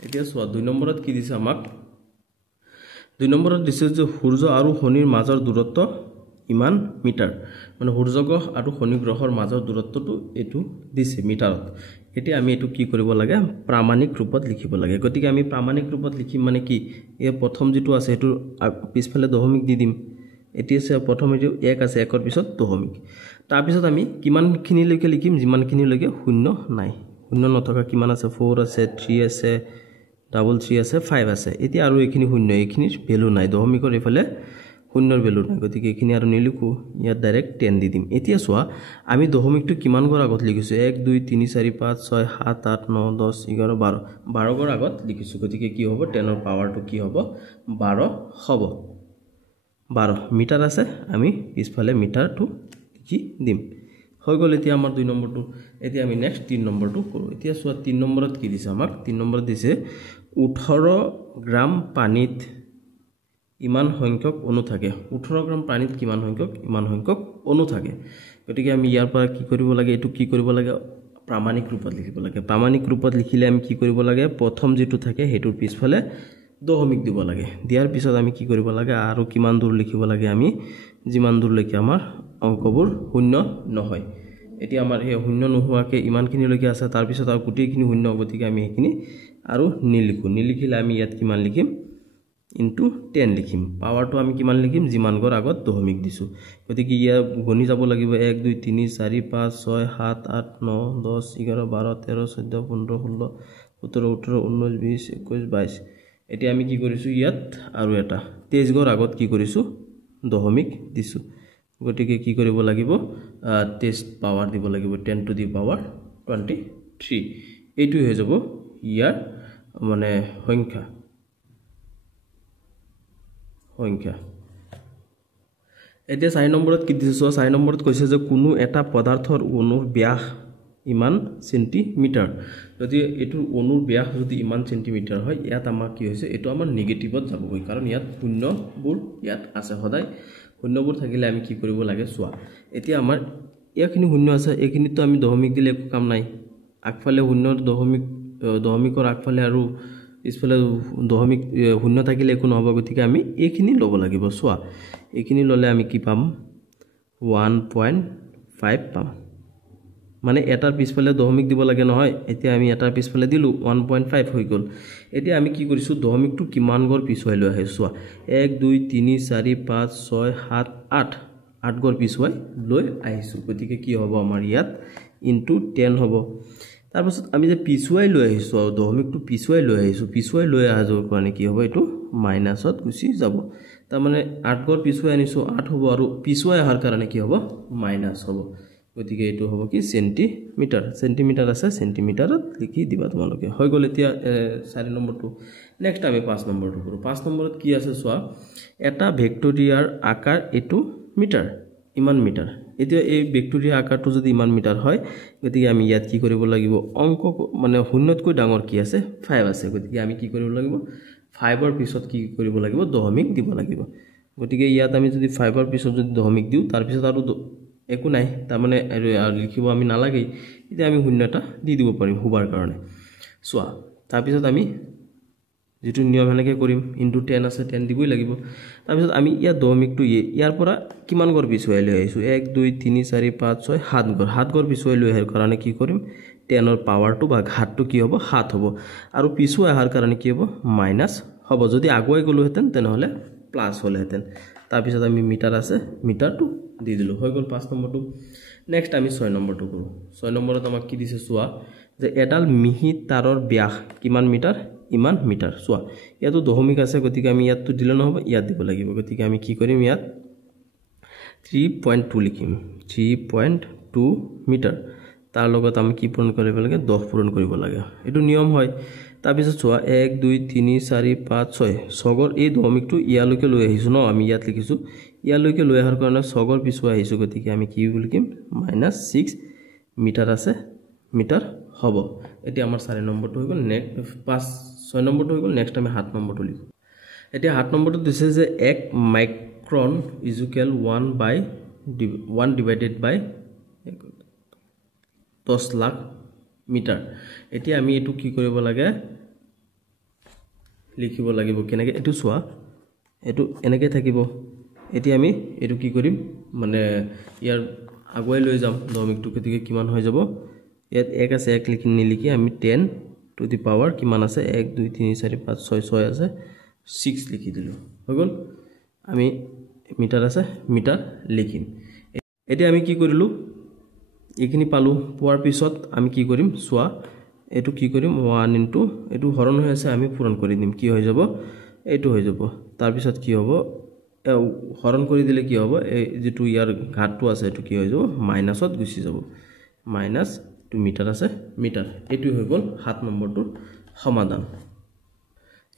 এতিয়া চোৱা 2 নম্বৰত কি দিছে আমাক 2 নম্বৰত দিছে যে সূৰ্য আৰু শনিৰ মাজৰ দূৰত্ব ইমান মিটাৰ মানে সূৰ্য গ্ৰহ আৰু শনি গ্ৰহৰ মাজৰ দূৰত্বটো এটো দিছে মিটাৰত এতিয়া আমি এটো কি কৰিব লাগে প্ৰামাণিক ৰূপত লিখিব লাগে গতিকে আমি প্ৰামাণিক ৰূপত লিখিম মানে কি এই প্ৰথম যেটো আছে এটো পিছফালে দশমিক দি দিম এতিয়া আছে প্ৰথম এটো 1 আছে 1 ৰ পিছত দশমিক তাৰ পিছত আমি কিমানখিনি লৈকে লিখিম যিমানখিনি লৈকে শূন্য নাই শূন্য নথকা কিমান আছে 4 আছে 3 আছে 3 আছে 5 আছে এতিয়া আৰু এইখিনি শূন্য এইখিনিৰ ভ্যালু নাই দশমিকৰ এফালে শূন্যৰ ভ্যালু নাই গতিকে এইখিনি আৰু নিলিখো ইয়াত ডাইৰেক্ট 10 দি দিম এতিয়া চোৱা আমি দশমিকটো কিমান গড় আগত লিখিছো 1 2 3 4 5 6 7 8 9 10 11 12 12 গড় আগত লিখিছো গতিকে কি হ'ব 10 ৰ পাৱাৰটো কি হ'ব 12 হ'ব 12 মিটাৰ আছে আমি পিছফালে মিটাৰটো লিখি দিম হৈ গল এতিয়া আমাৰ 2 নম্বৰটো এতিয়া আমি নেক্সট 3 নম্বৰটো কৰো এতিয়া চোৱা 3 নম্বৰত কি দিছে আমাক 3 নম্বৰত দিছে 18 গ্ৰাম পানীত ইমান সংখ্যক অণু থাকে 18 গ্ৰাম পানীত কিমান সংখ্যক ইমান সংখ্যক অণু থাকে গতিকে আমি ইয়াৰ পৰা কি কৰিব লাগে এটো কি কৰিব লাগে প্ৰামাণিক ৰূপত লিখিব লাগে প্ৰামাণিক ৰূপত লিখিলে আমি কি কৰিব লাগে প্ৰথম যেটো থাকে হেতুৰ পিছফালে দশমিক দিব লাগে দিয়াৰ পিছত আমি কি কৰিব লাগে আৰু কিমান দূৰ লিখিব লাগে আমি যিমান দূৰ লৈকে আমাৰ অংকবোৰ শূন্য নহয় এতিয়া আমাৰ এই শূন্য নোহোৱাকে ইমানখিনি লৈকে আছে তাৰ পিছত আৰু গুটেইখিনি শূন্য গতিকে আমি হেখিনি আৰু নিলিখিলে আমি ইয়াত কিমান লিখিম ইনটু 10 লিখিম পাৱাৰটো আমি কিমান লিখিম যিমান গৰ আগত দশমিক দিছো গতিকে ইয়া গণি যাব লাগিব 1 2 3 4 5 6 7 8 9 10 11 12 13 14 15 16 17 18 19 20 21 22 এতিয়া আমি কি কৰিছো ইয়াত আৰু এটা 23 গৰ আগত কি কৰিছো দশমিক দিছো গতিকে কি কৰিব লাগিব টেষ্ট পাৱাৰ দিব লাগিব 10 টু দি পাৱাৰ 23 এইটো হৈ যাব ইয়াৰ মানে সংখ্যা এতিয়া 4 নম্বৰত কি দিছে 4 নম্বৰত কৈছে যে কোনো এটা পদাৰ্থৰ অণুৰ ব্যাস ইমান সেন্টিমিটাৰ যদি এটো অণুৰ ব্যাস যদি ইমান সেন্টিমিটাৰ হয় ইয়াত আমাৰ কি হৈছে এটো আমাৰ নেগেটিভত যাবগৈ কাৰণ ইয়াত শূন্যবোৰ ইয়াত আছে সদায় শূন্যবোৰ থাকিলে আমি কি কৰিব লাগে চোৱা এতিয়া আমাৰ ইয়াখিনি শূন্য আছে এখিনিতো আমি দশমিক দিলে একো কাম নাই আগফালে শূন্যৰ দশমিকৰ আগফালে আৰু ইসফালে দশমিক শূন্য থাকিলে একো নহব গতিকে আমি এখিনি লব লাগিব চোৱা এখিনি ললে আমি কি পাম 1.5 পাম মানে এটাৰ পিছফালে দশমিক দিব লাগে নহয় এতিয়া আমি এটাৰ পিছফালে দিলু 1.5 হৈ গল এতিয়া আমি কি কৰিছো দশমিকটো কিমান গৰ পিছুৱাই লৈ আহে চোৱা 1 2 3 4 5 6 7 8 8 গৰ পিছুৱাই লৈ আহিছো গতিকে কি হ'ব আমাৰ ইয়াত ইনটু 10 হ'ব তাৰ পাছত আমি যে পিছুৱাই লৈ আহিছো আৰু দশমিকটো পিছুৱাই লৈ আহা যোৱাৰ কাৰণে কি হ'ব এটো মাইনাসত গুছি যাব তাৰ মানে 8 গৰ পিছুৱাই আনিছো 8 হ'ব আৰু পিছুৱাই আহাৰ কাৰণে কি হ'ব মাইনাস হ'ব গতিকে এটো হ'ব কি সেন্টিমিটাৰ আছে সেন্টিমিটাৰত লিখি দিবা তোমালোকে হৈ গল এতিয়া 4 নম্বৰটো নেক্সট আমি 5 নম্বৰটো কৰো 5 নম্বৰত কি আছে চোৱা এটা ভেক্টৰিয়াৰ আকাৰ এটো মিটাৰ ইমান মিটাৰ এতিয়া এই ভেক্টৰিয়া আকাৰটো যদি ইমান মিটাৰ হয় গতিকে আমি ইয়াত কি কৰিব লাগিব অংক মানে শূন্যতকৈ ডাঙৰ কি আছে 5 আছে গতিকে আমি কি কৰিব লাগিব 5 ৰ পিছত কি কৰিব লাগিব দশমিক দিব লাগিব গতিকে ইয়াত আমি যদি 5 ৰ পিছত যদি দশমিক দিও তাৰ পিছত আৰু একো নাই তাৰ মানে লিখিব আমি নালাগে এতিয়া আমি শূন্য এটা দি দিব পাৰিম হুবাৰ কাৰণে চোৱা তাৰ পিছত আমি যেটো নিয়ম হেনেকে কৰিম ইনটু 10 আছে 10 দিবই লাগিব তাৰ পিছত আমি ইয়া দশমিকটো ইয়াৰ পৰা কিমান গৰ পিছুৱাই লৈ আহিছো 1 2 3 4 5 6 7 গৰ পিছুৱাই লৈ আহাৰ কাৰণে কি কৰিম 10 ৰ পাৱাৰটো বা ঘাতটো কি হ'ব 7 হ'ব আৰু পিছুৱাই আহাৰ কাৰণে কি হ'ব মাইনাস হ'ব যদি আগুৱাই গলো হেতেন তেনেহলে প্লাস হলহেতেন তাৰ পিছত আমি মিটাৰ আছে মিটাৰটো দি দিলো হৈ গল 5 নম্বৰটো নেক্সট আমি 6 নম্বৰটো কৰো 6 নম্বৰত আমাক কি দিছে চোৱা যে এডাল মিহি তাৰৰ ব্যাস কিমান মিটাৰ ইমান মিটাৰ চোৱা ইয়াতো দশমিক আছে গতিকে আমি ইয়াতটো দিলে নহব ইয়াত দিব লাগিব গতিকে আমি কি কৰিম ইয়াত 3.2 লিখিম 3.2 মিটাৰ তাৰ লগত আমি কি পূৰণ কৰিব লাগে 10 পূৰণ কৰিব লাগে এটো নিয়ম হয় তাৰ পিছত চোৱা 1 2 3 4 5 6 ছগৰ এই দশমিকটো ইয়ালৈকে লৈ আহিছো ন আমি ইয়াত লিখিছো ইয়ালৈকে লৈ আহাৰ কাৰণে ছগৰ পিছুৱাই আহিছো গতিকে আমি কি লিখিম -6 মিটাৰ আছে মিটাৰ হ'ব এতিয়া আমাৰ 4 নম্বৰটো হৈ গল নেক্সট 6 নম্বৰটো হৈ গল নেক্সট আমি 7 নম্বৰটো লিখো এতিয়া 7 নম্বৰটো দিছে যে 1 মাইক্ৰন ইকুৱেল 1 ডিভাইডেড বাই 10 লাখ মিটাৰ এতিয়া আমি এটো কি কৰিব লাগে লিখিব লাগিব কেনেকে এটো চোৱা এটো এনেকে থাকিব এতিয়া আমি এটো কি কৰিম মানে ইয়াৰ আগুৱাই লৈ যাম দশমিকটো গতিকে কিমান হৈ যাব ইয়াত 1 আছে 1 লিখি নিলিখি আমি 10 টু দি পাৱাৰ কিমান আছে 1 2 3 4 5 6 6 আছে 6 লিখি দিলো হৈ গল আমি মিটাৰ আছে মিটাৰ লিখিম এতিয়া আমি কি কৰিলো এখিনি পালো পোৱাৰ পিছত আমি কি কৰিম চোৱা এটো কি কৰিম 1 ইনটু এটো হৰণ হৈ আছে আমি পূৰণ কৰি দিম কি হৈ যাব এটো হৈ যাব তাৰ পিছত কি হ'ব হৰণ কৰি দিলে কি হ'ব এই যেটো ইয়াৰ ঘাতটো আছে এটো কি হৈ যাব মাইনাসত গুছি যাব মাইনাস 2 মিটাৰ আছে মিটাৰ এটো হৈ গল 7 নম্বৰটোৰ সমাধান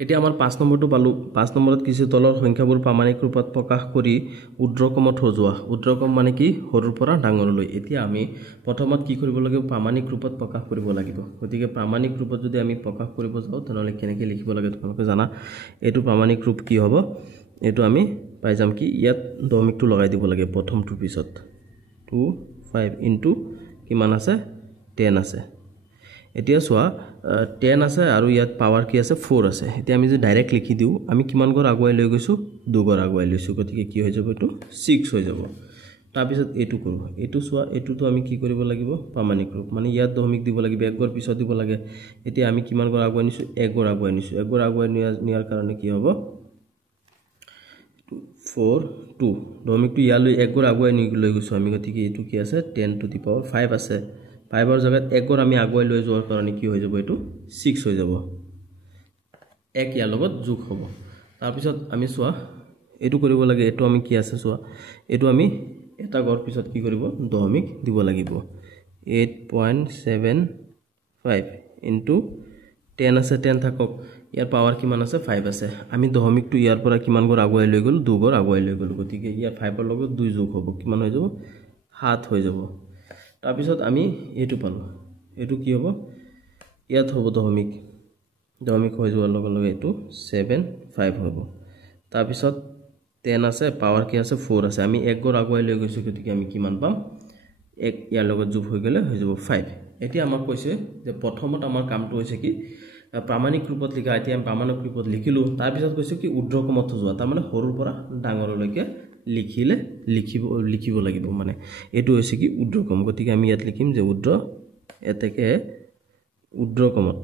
এতিয়া আমাৰ 5 নম্বৰটো পালো 5 নম্বৰত কিছু তলৰ সংখ্যাবোৰ প্ৰামাণিক ৰূপত প্ৰকাশ কৰি উদ্ৰক্ৰমত সজোৱা উদ্ৰক্ৰম মানে কি সৰুৰ পৰা ডাঙৰলৈ এতিয়া আমি প্ৰথমত কি কৰিব লাগিব প্ৰামাণিক ৰূপত প্ৰকাশ কৰিব লাগিব গতিকে প্ৰামাণিক ৰূপত যদি আমি প্ৰকাশ কৰিব যাও তেনেহলে কেনেকৈ লিখিব লাগে তোমালোকে জানা এটো প্ৰামাণিক ৰূপ কি হ'ব এটো আমি পাই যাম কি ইয়াত দশমিকটো লগাই দিব লাগে প্ৰথমটোৰ পিছত 2 5 ইনটু কিমান আছে 10 আছে এতিয়া চোৱা 10 আছে আৰু ইয়াত পাৱাৰ কি আছে 4 আছে এতিয়া আমি যে ডাইৰেক্ট লিখি দিও আমি কিমান গৰ আগুৱাই লৈ গৈছো 2 গৰ আগুৱাই লৈছো গতিকে কি হৈ যাব এটো 6 হৈ যাব তাৰ পিছত এটো কৰো এটো চোৱা এটোটো আমি কি কৰিব লাগিব প্ৰামাণিক ৰূপ মানে ইয়াত দশমিক দিব লাগিব এক গৰ পিছত দিব লাগে এতিয়া আমি কিমান গৰ আগুৱাই নিছো এক গৰ আগুৱাই নিছো এক গৰ আগুৱাই নিয়াৰ কাৰণে কি হ'ব 4 2 দশমিকটো ইয়ালৈ এক গৰ আগুৱাই নি লৈ গৈছো আমি গতিকে এটো কি আছে 10 টু দি পাৱাৰ 5 আছে 5 ৰ জায়গাত এক গৰ আমি আগুৱাই লৈ যোৱাৰ কাৰণে কি হৈ যাব এটো 6 হৈ যাব এক ইয়াৰ লগত যোগ হ'ব তাৰ পিছত আমি চোৱা এটো কৰিব লাগে এটো আমি কি আছে চোৱা এটো আমি এটা গৰ পিছত কি কৰিব দশমিক দিব লাগিব 8.75 ইনটু 10 আছে 10 থাকক ইয়াৰ পাৱাৰ কিমান আছে 5 আছে আমি দশমিকটো ইয়াৰ পৰা কিমান গৰ আগুৱাই লৈ গল 2 গৰ আগুৱাই লৈ গল গতিকে ইয়াৰ 5 ৰ লগত 2 যোগ হ'ব কিমান হৈ যাব 7 হৈ যাব তাৰ পিছত আমি এটো পালো এটো কি হ'ব ইয়াত হ'ব দশমিক হৈ যোৱাৰ লগে লগে এটো 7 5 হ'ব তাৰ পিছত 10 আছে পাৱাৰ কি আছে 4 আছে আমি এক গৰ আগুৱাই লৈ গৈছো গতিকে আমি কিমান পাম এক ইয়াৰ লগত যোগ হৈ গলে হৈ যাব 5 এতিয়া আমাক কৈছে যে প্ৰথমত আমাৰ কামটো হৈছে কি প্ৰামাণিক ৰূপত লিখা এতিয়া আমি প্ৰামাণিক ৰূপত লিখিলো তাৰ পিছত কৈছে কি ঊৰ্ধ্বক্ৰমত যোৱা তাৰ মানে সৰুৰ পৰা ডাঙৰলৈকে লিখিব লাগিব মানে এটো হৈছে কি ঊৰ্ধ্বক্ৰম গতিকে আমি ইয়াত লিখিম যে এতেকে ঊৰ্ধ্বক্ৰমত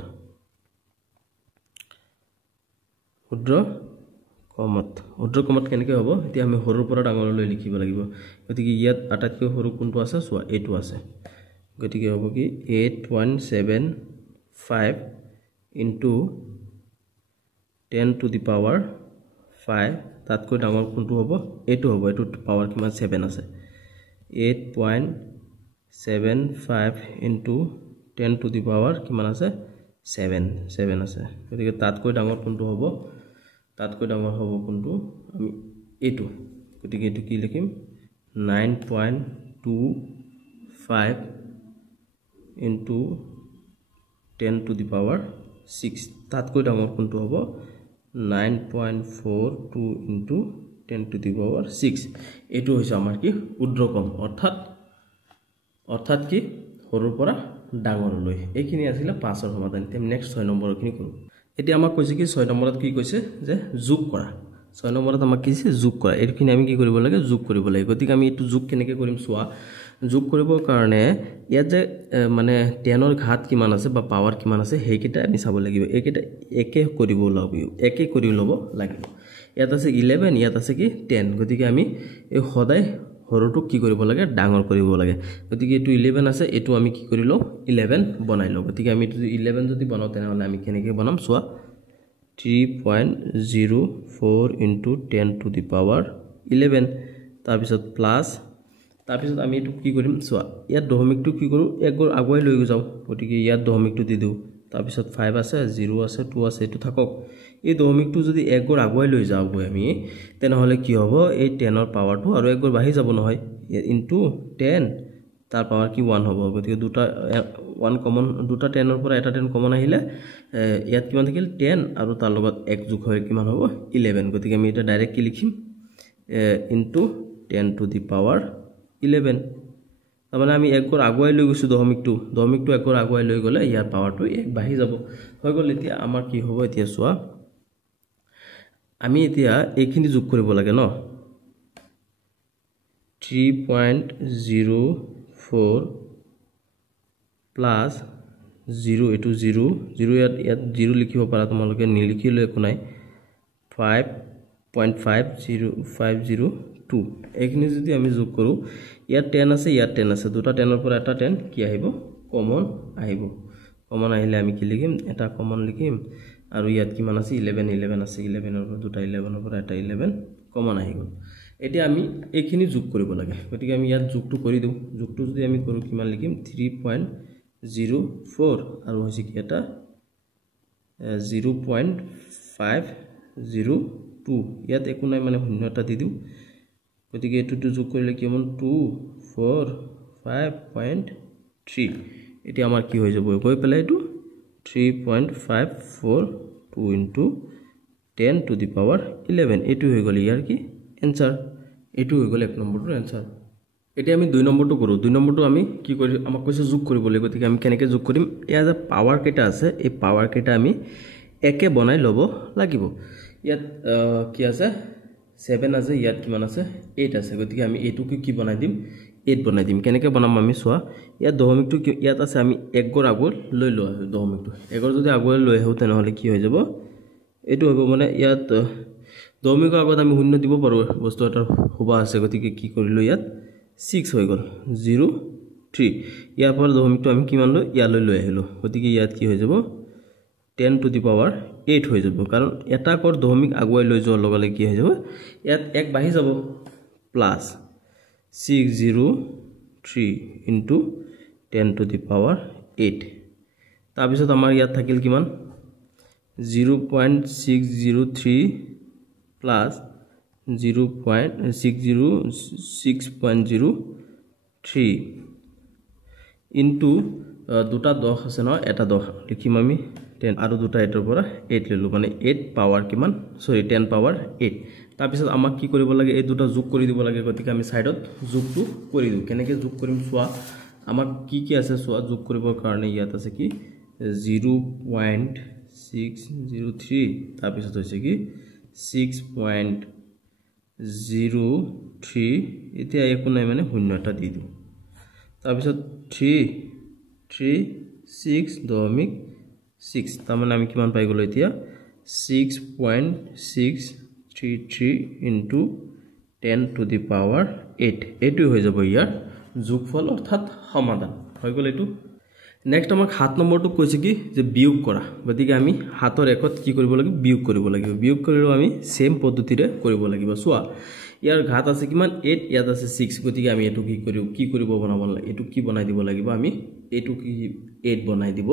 কেনেকৈ হ'ব এতিয়া আমি সৰুৰ পৰা ডাঙৰলৈ লিখিব লাগিব গতিকে ইয়াত আটাইতকৈ সৰু কোনটো আছে চোৱা এটো আছে গতিকে হ'ব কি 8.75 ইনটু 10 টু দি পাৱাৰ 5 তাতকৈ ডাঙৰ কোনটো হ'ব এটো হ'ব এটো পাৱাৰ কিমান 7 আছে 8.75 ইনটু 10 টু দি পাৱাৰ কিমান আছে 7 আছে গতিকে তাতকৈ ডাঙৰ কোনটো হ'ব কোনটো আমি এটো গতিকে এটো কি লিখিম 9.25 ইনটু 10 টু দি পাৱাৰ 6 তাতকৈ ডাঙৰ কোনটো হ'ব 9.42 ইনটু 10 টু দি পাৱাৰ 6 এটো হৈছে আমাৰ কি ঊৰ্ধ্বক্ৰম অৰ্থাৎ কি সৰুৰ পৰা ডাঙৰলৈ এইখিনি আছিল 5 ৰ সমাধান এতিয়া নেক্সট 6 নম্বৰখিনি কৰো এতিয়া আমাক কৈছে কি 6 নম্বৰত কি কৈছে যে যোগ কৰা 6 নম্বৰত আমাক কৈছে যোগ কৰা এইখিনি আমি কি কৰিব লাগে যোগ কৰিব লাগে গতিকে আমি এটো যোগ কেনেকৈ কৰিম চোৱা যোগ কৰিবৰ কাৰণে ইয়াত যে মানে 10 ৰ ঘাত কিমান আছে বা পাৱাৰ কিমান আছে হেকিটা আমি চাব লাগিব একেটা একে কৰিব ল'ব লাগিব ইয়াত আছে 11 ইয়াত আছে কি 10 গতিকে আমি এই সদায় হৰটো কি কৰিব লাগে ডাঙৰ কৰিব লাগে গতিকে এটো 11 আছে এটো আমি কি কৰি লও 11 বনাই লও গতিকে আমি 11 যদি বনাও তেনহলে আমি কেনেকৈ বনাম চোৱা 3.04 ইনটু 10 টু দি পাৱাৰ 11 তাৰ পিছত প্লাস তাৰ পিছত আমি এটো কি কৰিম চোৱা ইয়াত দশমিকটো কি কৰো এক গৰ আগুৱাই লৈ যাও গতিকে ইয়াত দশমিকটো দি দিও তাৰ পিছত 5 আছে 0 আছে 2 আছে এটো থাকক এই দশমিকটো যদি এক গৰ আগুৱাই লৈ যাও আমি তেনহলে কি হ'ব এই 10 ৰ পাৱাৰটো আৰু এক গৰ বাঢ়ি যাব নহয় ইনটু 10 তাৰ পাৱাৰ কি 1 হ'ব গতিকে দুটা 1 কমন দুটা 10 ৰ পৰা এটা 10 কমন আহিলে ইয়াত কিমান থাকিল 10 আৰু তাৰ লগত এক যোগ হৈ কিমান হ'ব 11 গতিকে আমি এটা ডাইৰেক্ট কি লিখিম ইনটু 10 টু দি পাৱাৰ 11 তাৰমানে আমি এক গৰ আগুৱাই লৈ গৈছো দশমিকটো এক গৰ আগুৱাই লৈ গলে ইয়াৰ পাৱাৰটো এক বাঢ়ি যাব হৈ গল এতিয়া আমাৰ কি হ'ব এতিয়া চোৱা আমি এতিয়া এইখিনি যোগ কৰিব লাগে ন 3.04 প্লাস 0 এটো 0 ইয়াত 0 লিখিব পাৰা তোমালোকে নিলিখিলে একো নাই 5.50502 এইখিনি যদি আমি যোগ কৰো ইয়াত 10 আছে ইয়াত 10 আছে দুটা 10 ৰ পৰা এটা 10 কি আহিব কমন আহিলে আমি কি লিখিম এটা কমন লিখিম আৰু ইয়াত কিমান আছে 11 আছে 11 ৰ পৰা দুটা 11 ৰ পৰা এটা 11 কমন আহি গল এতিয়া আমি এইখিনি যোগ কৰিব লাগে গতিকে আমি ইয়াত যোগটো কৰি দিও যোগটো যদি আমি কৰো কিমান লিখিম 3.04 আৰু হৈছে কি এটা 0.502 ইয়াত একো নাই মানে শূন্যটা দি দিও গতিকে এটো যোগ কৰিলে কিমান 245.3 এতিয়া আমাৰ কি হৈ যাব গৈ পেলাই এটো 3.542 ইনটু 10 টু দি পাৱাৰ 11 এটো হৈ গল ইয়াৰ কি এনসাৰ এটো হৈ গল এক নম্বৰটোৰ এনসাৰ এতিয়া আমি 2 নম্বৰটো কৰো 2 নম্বৰটো আমি কি কৰি আমাক কৈছে যোগ কৰিব লাগিব গতিকে আমি কেনেকৈ যোগ কৰিম ইয়া যে পাৱাৰ কেটা আছে এই পাৱাৰ কেটা আমি একে বনাই লব লাগিব ইয়াত কি আছে 7 আছে ইয়াত কিমান আছে 8 আছে গতিকে আমি এটুকু কি বনাই দিম 8 বনাই দিম কেনেকৈ বনাম আমি সোয়া ইয়াত দশমিকটো ইয়াত আছে আমি 1 গৰ আগৰ লৈ লও দশমিকটো 1 গৰ যদি আগৰ লৈ আহো তেনেহলে কি হৈ যাব এটো হ'ব মানে ইয়াত দশমিকৰ আগত আমি শূন্য দিব পাৰো বস্তু এটা হোবা আছে গতিকে কি কৰিলো ইয়াত 6 হৈ গল 0 3 ইয়াৰ পৰা দশমিকটো আমি কিমান লৈ ইয়ালৈ লৈ আহিলো গতিকে ইয়াত কি হৈ যাব 10 to the power 8 হৈ যাব কাৰণ এটা কৰ দশমিক আগুৱাই লৈ যোৱাৰ লগে লগে কি হৈ যাব ইয়াত 1 বাঢ়ি যাব plus 603 into 10 to the power 8 তাৰ পিছত আমাৰ ইয়াত থাকিল কিমান 0.603 plus 0.606.03 into দুটা 10 আছে ন এটা 10 লিখিম আমি 10 আৰু দুটা এটাৰ পৰা 8 ললো মানে 8 পাৱাৰ কিমান সৰি 10 পাৱাৰ 8 তাৰ পিছত আমাক কি কৰিব লাগে এই দুটা যোগ কৰি দিব লাগে গতিকে আমি সাইডত যোগটো কৰি দিও কেনেকৈ যোগ কৰিম সোয়া আমাক কি আছে সোয়া যোগ কৰিবৰ কাৰণে ইয়াত আছে কি 0.603 তাৰ পিছত হৈছে কি 6.03 এতিয়া একো নাই মানে শূন্যটা দি দিও তাৰ পিছত 336.6 তাৰ মানে আমি কিমান পাই গলো এতিয়া 6.633 into 10 to the power 8 এটো হৈ যাব ইয়াৰ যোগফল অৰ্থাৎ সমাধান হৈ গল এটো নেক্সট আমাক 7 নম্বৰটো কৈছে কি যে বিয়োগ কৰা গতিকে আমি হাতৰ একত কি কৰিব লাগিব বিয়োগ কৰিলেও আমি সেম পদ্ধতিৰে কৰিব লাগিব সোয়া ইয়াৰ ঘাত আছে কিমান 8 ইয়াত আছে 6 গতিকে আমি এটো কি কৰিব বনাব লাগে এটো কি বনাই দিব লাগিব আমি এটো কি 8 বনাই দিব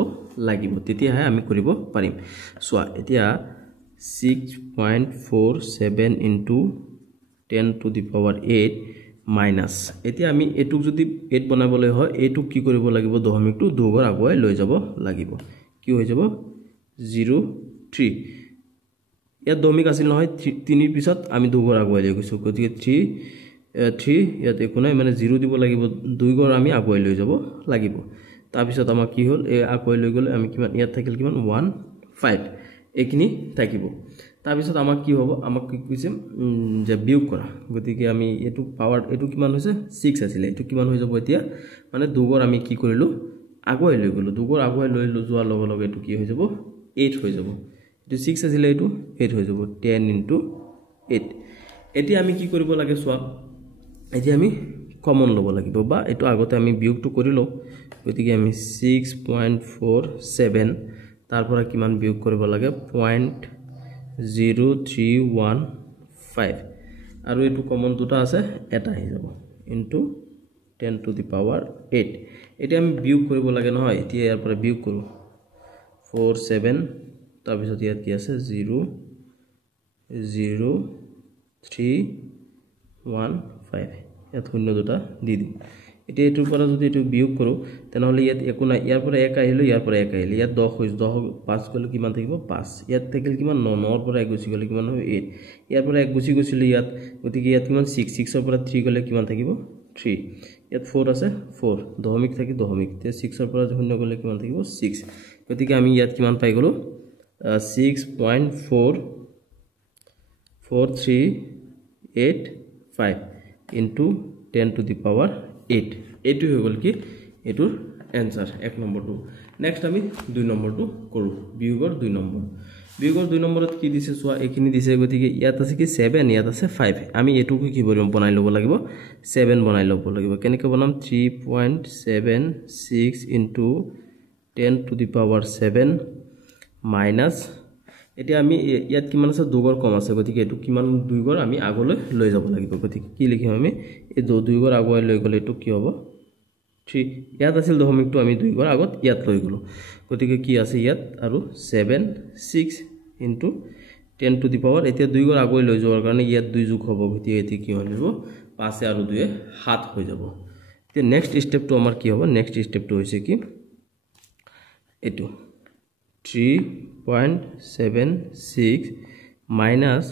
লাগিব তেতিয়াহে আমি কৰিব পাৰিম সোয়া এতিয়া 6.47 into 10 to the power 8 minus এতিয়া আমি এটুক যদি 8 বনাবলৈ হয় এটুক কি কৰিব লাগিব দশমিকটো দুগৰ আগুৱাই লৈ যাব লাগিব কি হৈ যাব 03 ইয়াত দশমিক আছিল নহয় 3 পিছত আমি দুগৰ আগুৱাই লৈ গৈছো গতিকে 3 ইয়াত একো নাই মানে 0 দিব লাগিব দুগৰ আমি আগুৱাই লৈ যাব লাগিব তাৰ পিছত আমাৰ কি হ'ল এই আগুৱাই লৈ গলে আমি কিমান ইয়াত থাকিল কিমান 15 একিনি থাকিব তাৰ পিছত আমাক কি হ'ব আমাক কি কৈছে যে বিয়োগ কৰা গতিকে আমি এটু পাৱাৰ এটু কিমান হৈছে 6 আছিল এটু কিমান হৈ যাব এতিয়া মানে দুগৰ আমি কি কৰিলো আগুৱাই লৈ গলো দুগৰ আগুৱাই লৈ যোৱাৰ লগে লগে এটু কি হৈ যাব 8 হৈ যাব এটু 6 আছিল এটু 8 হৈ যাব 10 into 8 এতিয়া আমি কি কৰিব লাগে সোয়া এতিয়া আমি কমন লব লাগিব বা এটু আগতে আমি বিয়োগটো কৰিলো গতিকে আমি 6.47 তাৰ পৰা কিমান বিয়োগ কৰিব লাগে 0.0315 আৰু এটু কমন দুটা আছে এটা আহি যাব into 10 to the power 8 এটা আমি বিয়োগ কৰিব লাগে নহয় এতিয়া ইয়াৰ পৰা বিয়োগ কৰো 47 তাৰ পিছত ইয়াত কি আছে 0.0315 ইয়াত শূন্য দুটা দি দিম এতিয়া এটুৰ পৰা যদি এটু বিয়োগ কৰো তেনেহলে ইয়াত একো নাই ইয়াৰ পৰা 1 আহিলো ইয়াৰ পৰা 1 আহিলে ইয়াত 10 হৈ 5 গলে কিমান থাকিব 5 ইয়াত থাকিল কিমান 9 ৰ পৰা 1 গুছি গলে কিমান হয় 8 ইয়াৰ পৰা 1 গুছি গৈছিল ইয়াত গতিকে ইয়াত কিমান 6 ৰ পৰা 3 গলে কিমান থাকিব 3 ইয়াত 4 আছে 4 দশমিক থাকি দশমিক তে 6 ৰ পৰা শূন্য গলে কিমান থাকিব 6 গতিকে আমি ইয়াত কিমান পাই গলো 6.4385 into 10 to the power 8 এটু হৈ গল কি এটুৰ आंसर 1 নম্বৰটো নেক্সট আমি 2 নম্বৰটো কৰো বিয়োগৰ 2 নম্বৰত কি দিছে সোয়া এখিনি দিছে গতিকে ইয়াত আছে কি 7 ইয়াত আছে 5 আমি এটুকু কি বনাই লব লাগিব 7 বনাই লব লাগিব কেনেকৈ বনাম 3.76 into 10 to the power 7 minus এতিয়া আমি ইয়াত কিমান আছে দুগৰ কম আছে গতিকে এটু কিমান দুইগৰ আমি আগলৈ লৈ যাব লাগিব গতিকে কি লিখিম আমি এই দুইগৰ আগুৱাই লৈ গলে এটু কি হ'ব 3 ইয়াত আছিল দশমিকটো আমি দুইগৰ আগত ইয়াত লৈ গলো গতিকে কি আছে ইয়াত আৰু 7 6 into 10 to the power এতিয়া দুইগৰ আগুৱাই লৈ যোৱাৰ কাৰণে ইয়াত দুই যোগ হ'ব গতিকে এতি কি হৈ যাব 5 আৰু 2 7 হৈ যাব তে নেক্সট স্টেপটো আমাৰ কি হ'ব নেক্সট স্টেপটো হৈছে কি এটু 3.76 minus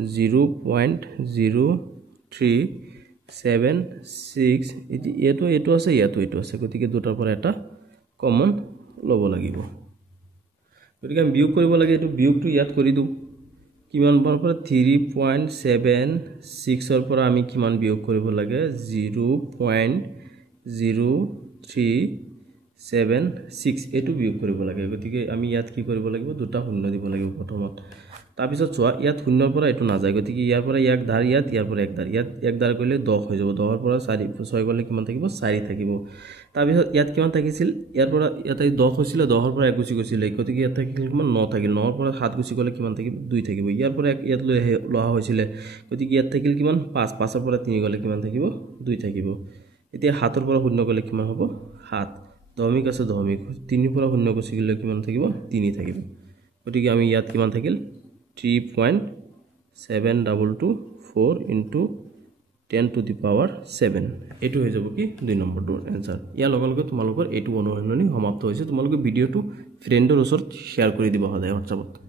0.03 7 6 এটো আছে এটো আছে গতিকে দুটাৰ পৰা এটা কমন লব লাগিব গতিকে আমি বিয়োগ কৰিব লাগে এটো বিয়োগটো ইয়াত কৰি দিও কিমান পাৰ পৰা 3.76 ৰ পৰা আমি কিমান বিয়োগ কৰিব লাগে 0.0376 এটো বিয়োগ কৰিব লাগে গতিকে আমি ইয়াত কি কৰিব লাগিব দুটা শূন্য দিব লাগিব প্ৰথমত তাৰ পিছত চোৱা ইয়াত শূন্যৰ পৰা এটো না যায় গতিকে ইয়াৰ পৰা এক ধাৰ ইয়াত ইয়াৰ পৰা এক ধাৰ ইয়াত এক ধাৰ কৰিলে 10 হৈ যাব 10 ৰ পৰা 4 6 গলে কিমান থাকিব 4 থাকিব তাৰ পিছত ইয়াত কিমান থাকিছিল ইয়াৰ পৰা ইয়াত 10 হৈছিল 10 ৰ পৰা 1 গুছি গৈছিল গতিকে ইয়াত থাকিল কিমান 9 থাকিল 9 ৰ পৰা 7 গুছি গলে কিমান থাকিব 2 থাকিব ইয়াৰ পৰা ইয়াত লোৱা হৈছিল গতিকে ইয়াত থাকিল কিমান 5 5 ৰ পৰা 3 গলে কিমান থাকিব 2 থাকিব এতিয়া 7 ৰ পৰা 0 গলে কিমান হ'ব 7 দশমিক আছে দশমিক 3 ৰ পৰা 0 গুছি গলে কিমান থাকিব 3 থাকিব গতিকে আমি ইয়াত কিমান থাকিল 3.7224 into 10 to the power 7 এটো হৈ যাব কি 2 নম্বৰটোৰ आंसर ইয়া লগলগে তোমালোকৰ এটো অনুশীলনী সমাপ্ত হৈছে তোমালোকে ভিডিওটো ফ্ৰেণ্ডৰ ওচৰত শেয়াৰ কৰি দিবা সদায় WhatsApp